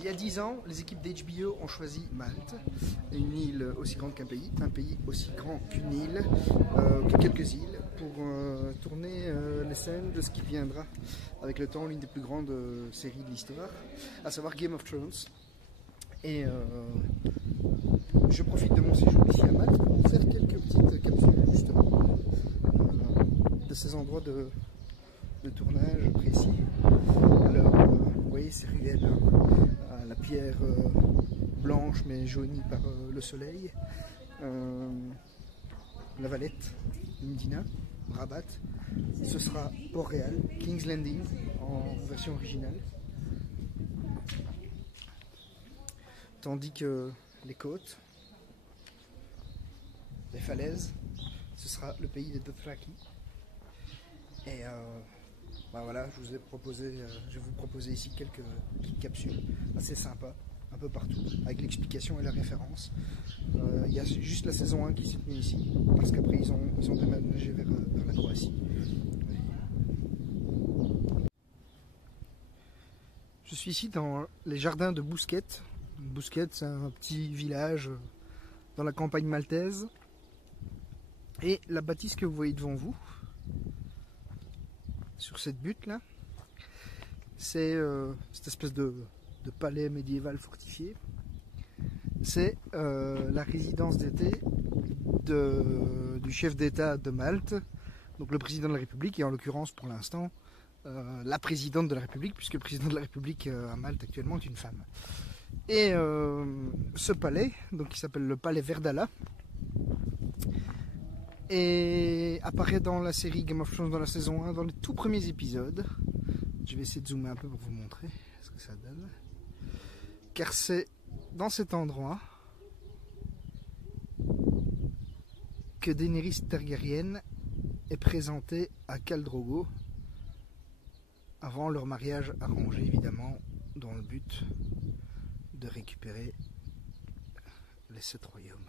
Il y a 10 ans, les équipes d'HBO ont choisi Malte, une île aussi grande qu'un pays aussi grand qu'une île, que quelques îles, pour tourner les scènes de ce qui deviendra avec le temps l'une des plus grandes séries de l'histoire, à savoir Game of Thrones. Et je profite de mon séjour ici à Malte pour faire quelques petites capsules justement de ces endroits de tournage précis. Alors, vous voyez ces ruelles, la pierre blanche mais jaunie par le soleil, La Valette, Mdina, Rabat. Ce sera Port-Réal, King's Landing en version originale. Tandis que les côtes, les falaises, ce sera le pays des Dothraki. Et bah voilà, je vais vous proposer ici quelques petites capsules assez sympas, un peu partout, avec l'explication et la référence. Il y a juste la saison 1 qui s'est tenue ici, parce qu'après ils ont déménagé vers la Croatie. Je suis ici dans les jardins de Bousquet. Bousquet, c'est un petit village dans la campagne maltaise. Et la bâtisse que vous voyez devant vous, sur cette butte là, c'est cette espèce de palais médiéval fortifié. C'est la résidence d'été du chef d'État de Malte, donc le président de la République, et en l'occurrence pour l'instant la présidente de la République, puisque le président de la République à Malte actuellement est une femme. Et ce palais, donc qui s'appelle le palais Verdala, et apparaît dans la série Game of Thrones dans la saison 1, dans les tout premiers épisodes. Je vais essayer de zoomer un peu pour vous montrer ce que ça donne. Car c'est dans cet endroit que Daenerys Targaryen est présentée à Khal Drogo avant leur mariage arrangé, évidemment, dans le but de récupérer les 7 royaumes.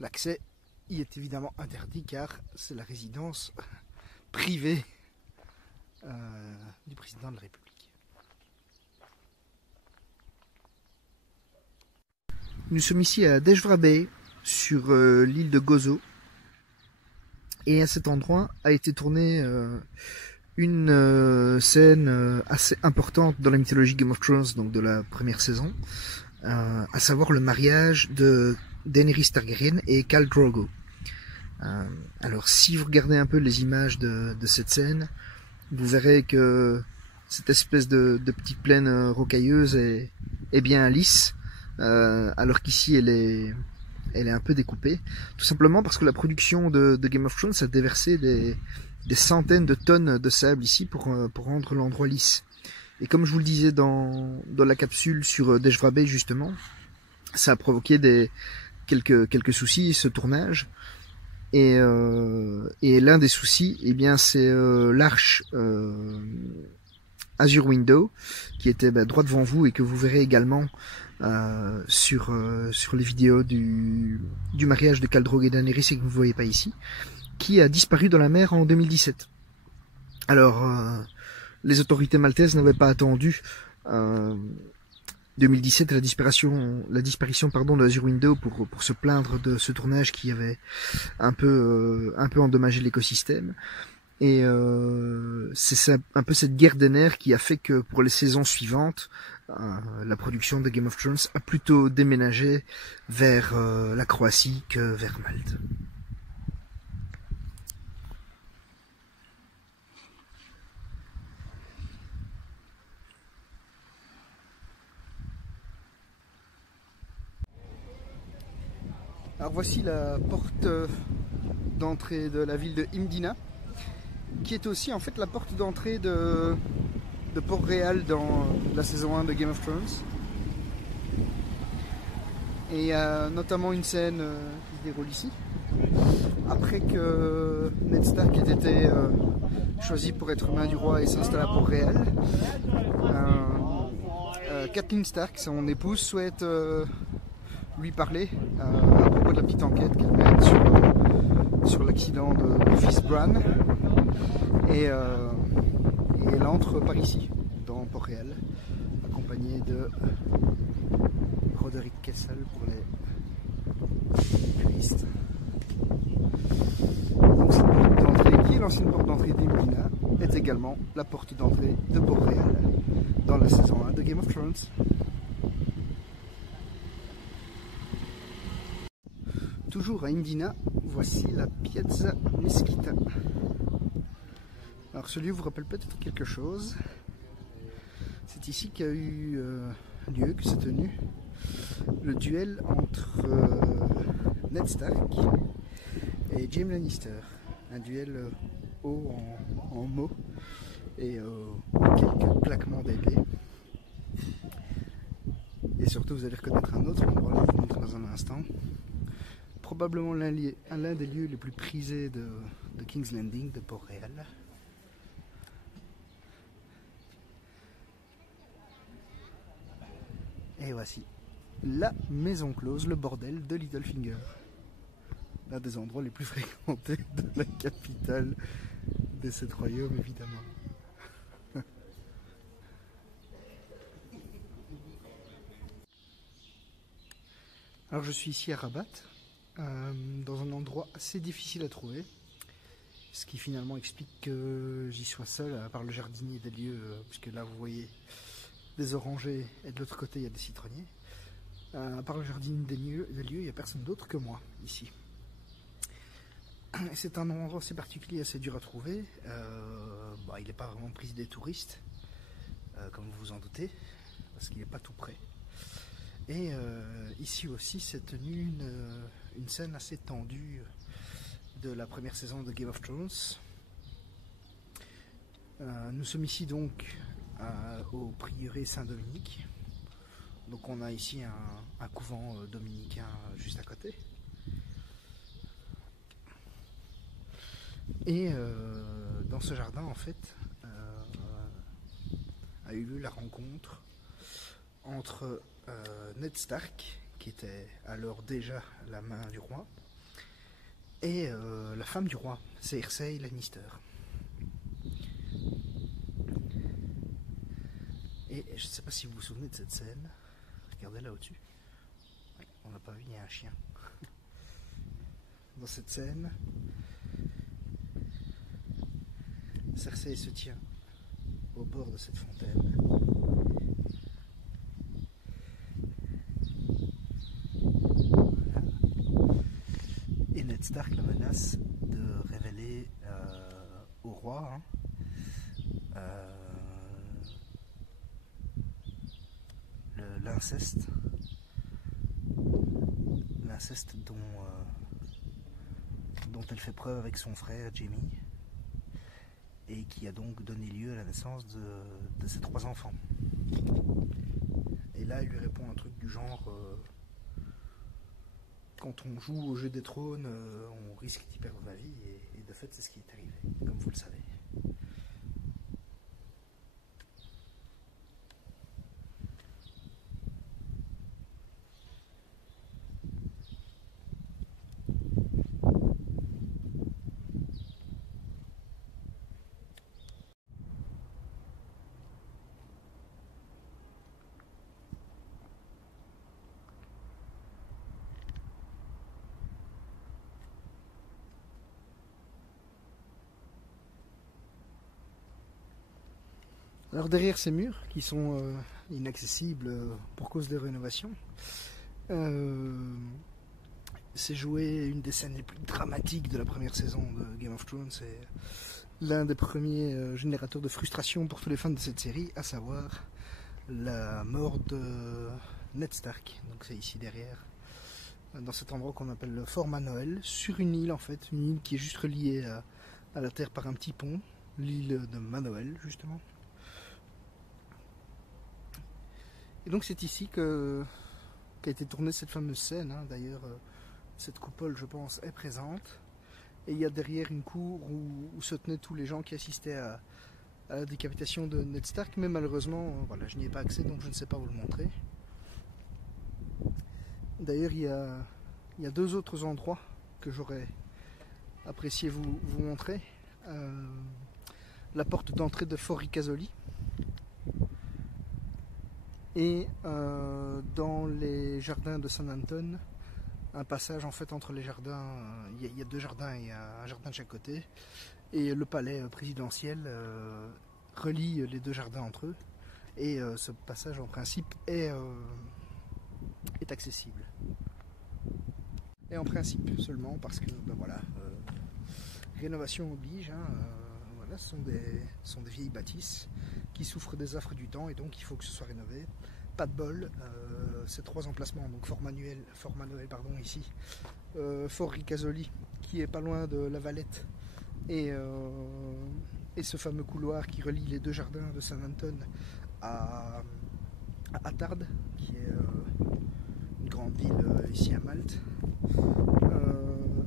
L'accès y est évidemment interdit car c'est la résidence privée du président de la République. Nous sommes ici à Dejvra Bay, sur l'île de Gozo. Et à cet endroit a été tournée une scène assez importante dans la mythologie Game of Thrones, donc de la première saison, à savoir le mariage de Daenerys Targaryen et Khal Drogo. Alors si vous regardez un peu les images de cette scène, vous verrez que cette espèce de petite plaine rocailleuse est bien lisse, alors qu'ici elle est un peu découpée, tout simplement parce que la production de Game of Thrones a déversé des centaines de tonnes de sable ici pour rendre l'endroit lisse. Et comme je vous le disais dans la capsule sur Dejvra Bay justement, ça a provoqué quelques soucis, ce tournage. Et l'un des soucis, eh bien, c'est l'arche Azure Window qui était droit devant vous et que vous verrez également sur les vidéos du mariage de Khal Drogo et Daenerys et que vous ne voyez pas ici, qui a disparu dans la mer en 2017. Alors, les autorités maltaises n'avaient pas attendu 2017 la disparition de Azure Window pour se plaindre de ce tournage qui avait un peu endommagé l'écosystème. Et c'est un peu cette guerre des nerfs qui a fait que pour les saisons suivantes, la production de Game of Thrones a plutôt déménagé vers la Croatie que vers Malte. Alors voici la porte d'entrée de la ville de Imdina, qui est aussi en fait la porte d'entrée de Port-Réal dans la saison 1 de Game of Thrones. Et il y a notamment une scène qui se déroule ici. Après que Ned Stark ait été choisi pour être main du roi et s'installe à Port-Réal, Catelyn Stark, son épouse, souhaite lui parler à propos de la petite enquête qu'elle mène sur l'accident de mon fils Bran. Et elle entre par ici, dans Port-Réal, accompagnée de Roderick Kessel pour les puristes. Donc cette porte d'entrée, qui est l'ancienne porte d'entrée d'Imdina, est également la porte d'entrée de Port-Réal dans la saison 1 de Game of Thrones. Toujours à Imdina, voici la Piazza Mesquita. Alors ce lieu vous rappelle peut-être quelque chose. C'est ici qu'a eu lieu, que s'est tenu le duel entre Ned Stark et Jaime Lannister. Un duel haut en mots et quelques claquements d'épée. Et surtout vous allez reconnaître un autre endroit, là, je vous montre dans un instant. Probablement l'un des lieux les plus prisés de King's Landing, de Port-Réal. Et voici la maison close, le bordel de Littlefinger. L'un des endroits les plus fréquentés de la capitale de cet royaume, évidemment. Alors je suis ici à Rabat, dans un endroit assez difficile à trouver, ce qui finalement explique que j'y sois seul, à part le jardinier des lieux, puisque là vous voyez des orangers et de l'autre côté il y a des citronniers. À part le jardinier des lieux, il n'y a personne d'autre que moi ici. C'est un endroit assez particulier, assez dur à trouver. Il n'est pas vraiment pris des touristes, comme vous vous en doutez, parce qu'il n'est pas tout près. Et ici aussi s'est tenue une scène assez tendue de la première saison de Game of Thrones. Nous sommes ici donc au prieuré Saint-Dominique. Donc on a ici un couvent dominicain juste à côté. Et dans ce jardin en fait a eu lieu la rencontre entre Ned Stark, qui était alors déjà la main du roi, et la femme du roi, Cersei Lannister. Et je ne sais pas si vous vous souvenez de cette scène. Regardez là au-dessus. Oui, on n'a pas vu, il y a un chien. Dans cette scène, Cersei se tient au bord de cette fontaine. Voilà. Et Ned Stark la menace de révéler au roi l'inceste dont elle fait preuve avec son frère Jaime, et qui a donc donné lieu à la naissance de ses 3 enfants. Et là il lui répond un truc du genre quand on joue au jeu des trônes, on risque d'y perdre la vie, et de fait c'est ce qui est arrivé, comme vous le savez. Alors derrière ces murs, qui sont inaccessible pour cause des rénovations. C'est joué une des scènes les plus dramatiques de la première saison de Game of Thrones. C'est l'un des premiers générateurs de frustration pour tous les fans de cette série, à savoir la mort de Ned Stark. Donc c'est ici derrière, dans cet endroit qu'on appelle le Fort Manoel, sur une île en fait, une île qui est juste reliée à la terre par un petit pont, l'île de Manoel justement. Et donc c'est ici qu'a été tournée cette fameuse scène, hein. D'ailleurs cette coupole je pense est présente, et il y a derrière une cour où se tenaient tous les gens qui assistaient à la décapitation de Ned Stark, mais malheureusement voilà, je n'y ai pas accès donc je ne sais pas vous le montrer. D'ailleurs il y a deux autres endroits que j'aurais apprécié vous montrer. La porte d'entrée de Fort Ricasoli, et dans les jardins de San Anton, un passage en fait entre les jardins, il y a deux jardins et un jardin de chaque côté, et le palais présidentiel relie les deux jardins entre eux, et ce passage en principe est accessible. Et en principe seulement, parce que ben voilà, rénovation oblige, hein, voilà, ce sont des vieilles bâtisses qui souffrent des affres du temps, et donc il faut que ce soit rénové. Pas de bol, ces trois emplacements, donc Fort Manoel pardon, ici, Fort Ricasoli qui est pas loin de la Valette, et ce fameux couloir qui relie les deux jardins de San Anton à Tarbes, qui est une grande ville ici à Malte.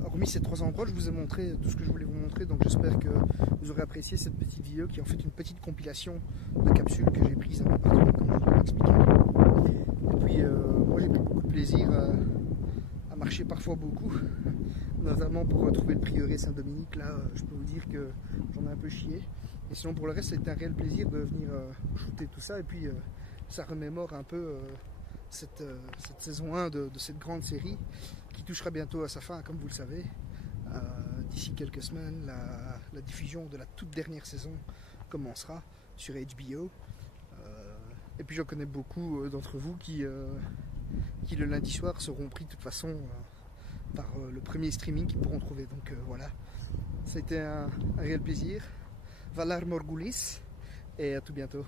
Hormis ces trois endroits, je vous ai montré tout ce que je voulais vous montrer, donc j'espère que vous aurez apprécié cette petite vidéo qui est en fait une petite compilation de capsules que j'ai prises un peu partout, comme je vous l'ai expliqué. Et puis moi j'ai pris beaucoup de plaisir à marcher parfois beaucoup, notamment pour trouver le prieuré Saint-Dominique. Là je peux vous dire que j'en ai un peu chié, et sinon pour le reste c'est un réel plaisir de venir shooter tout ça, et puis ça remémore un peu cette saison 1 de cette grande série qui touchera bientôt à sa fin, comme vous le savez. D'ici quelques semaines, la diffusion de la toute dernière saison commencera sur HBO. Et puis j'en connais beaucoup d'entre vous qui le lundi soir seront pris de toute façon par le premier streaming qu'ils pourront trouver. Donc voilà, ça a été un réel plaisir. Valar Morghulis, et à tout bientôt.